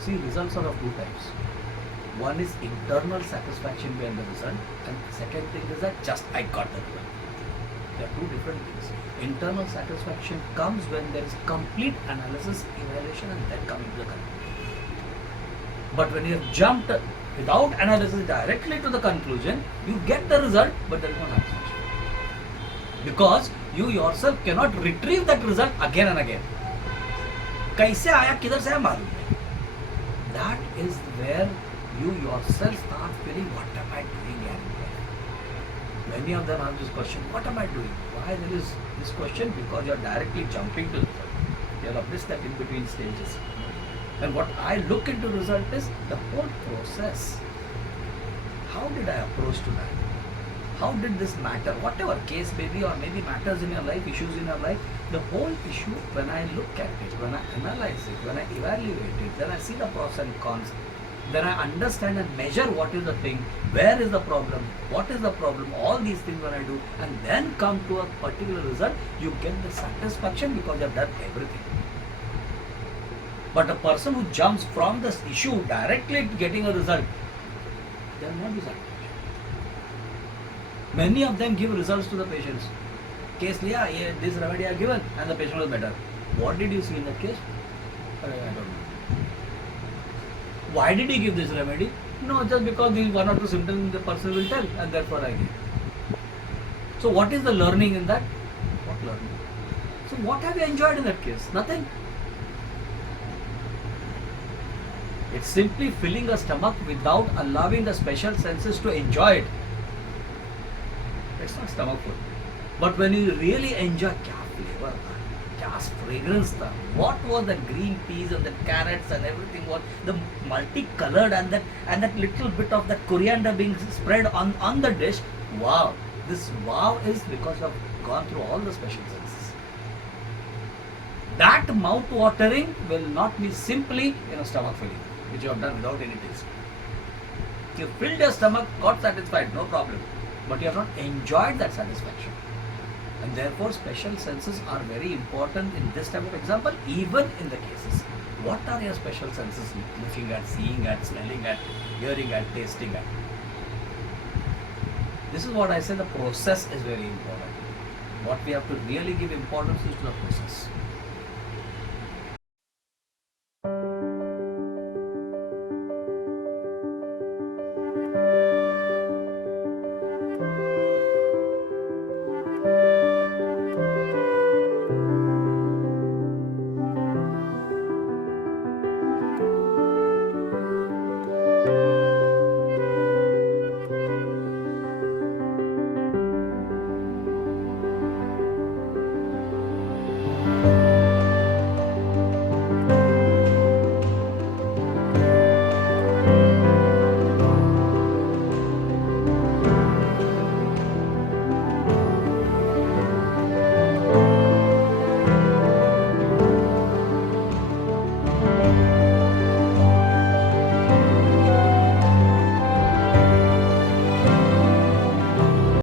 See, results are of two types. One is internal satisfaction behind the result, and second thing is that just I got the result. They are two different things. Internal satisfaction comes when there is complete analysis, evaluation, and then coming to the conclusion. But when you have jumped without analysis directly to the conclusion, you get the result, but there is no satisfaction. Because you yourself cannot retrieve that result again and again. कैसे आया किधर से आया मालूम नहीं. That is where you yourself start feeling, what am I doing here? Many of them have this question, what am I doing? Why there is this question? Because you are directly jumping to the result. You have missed that in between stages. And what I look into result is the whole process. How did I approach to that? How did this matter? Whatever case may be, or maybe matters in your life, issues in your life, the whole issue, when I look at it, when I analyze it, when I evaluate it, then I see the pros and cons. Then I understand and measure what is the thing, where is the problem, what is the problem, all these things when I do, and then come to a particular result, you get the satisfaction because you have done everything. But a person who jumps from this issue directly to getting a result, there will not be satisfaction. Many of them give results to the patients. Case liya, this remedy I given, and the patient was better. What did you see in that case? I don't know. Why did he give this remedy? No, just because these one or two symptoms the person will tell, and therefore I give. So what is the learning in that? What learning? So what have you enjoyed in that case? Nothing. It's simply filling a stomach without allowing the special senses to enjoy it. It's not stomach food. But when you really enjoy, kya flavor tha, kya fragrance tha, what was the green peas and the carrots and everything, what the multicolored and that little bit of that coriander being spread on the dish. Wow. This wow is because you have gone through all the special senses. That mouth watering will not be simply in a stomach filling, which you have done without any taste. You filled your stomach, got satisfied, no problem. But you have not enjoyed that satisfaction. And therefore special senses are very important in this type of example, even in the cases. What are your special senses looking at, seeing at, smelling at, hearing at, tasting at? This is what I say, the process is very important. What we have to really give importance is to the process.